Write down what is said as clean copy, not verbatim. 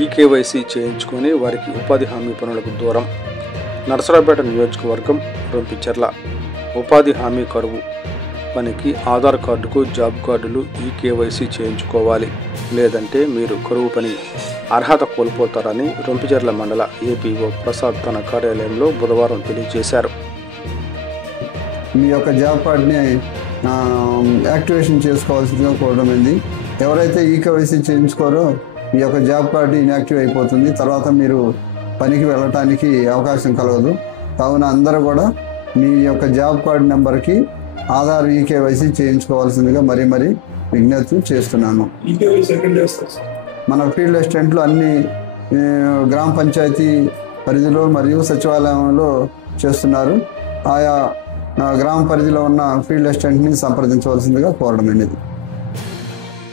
EKYC చేయించుకొని వారికి ఉపాధి హామీ పనులకు దూరం. నరసరావుపేట నియోజకవర్గం రొంపిచెర్ల ఉపాధి హామీ కరువు పనికి ఆధార్ కార్డుకు జాబ్ కార్డులు ఈకేవైసీ చేయించుకోవాలి, లేదంటే మీరు కరువు పని అర్హత కోల్పోతారని రొంపిచెర్ల మండల ఏపీఓ ప్రసాద్ తన కార్యాలయంలో బుధవారం తెలియజేశారు. మీ యొక్క జాబ్ కార్డ్ని యాక్టివేషన్ చేసుకోవాల్సిందిగా కోరడమైంది. ఎవరైతే ఈకేవైసీ చేయించుకోరో మీ యొక్క జాబ్ కార్డు ఇన్యాక్టివ్ అయిపోతుంది. తర్వాత మీరు పనికి వెళ్ళటానికి అవకాశం కలగదు. కావున అందరూ కూడా మీ యొక్క జాబ్ కార్డు నెంబర్కి ఆధార్ ఈకేవైసీ చేయించుకోవాల్సిందిగా మరీ విజ్ఞప్తి చేస్తున్నాను. మన ఫీల్డ్ అసిస్టెంట్లు అన్ని గ్రామ పంచాయతీ పరిధిలో మరియు సచివాలయంలో చేస్తున్నారు. ఆయా గ్రామ పరిధిలో ఉన్న ఫీల్డ్ అసిస్టెంట్ని సంప్రదించవలసిందిగా కోరడమైనది.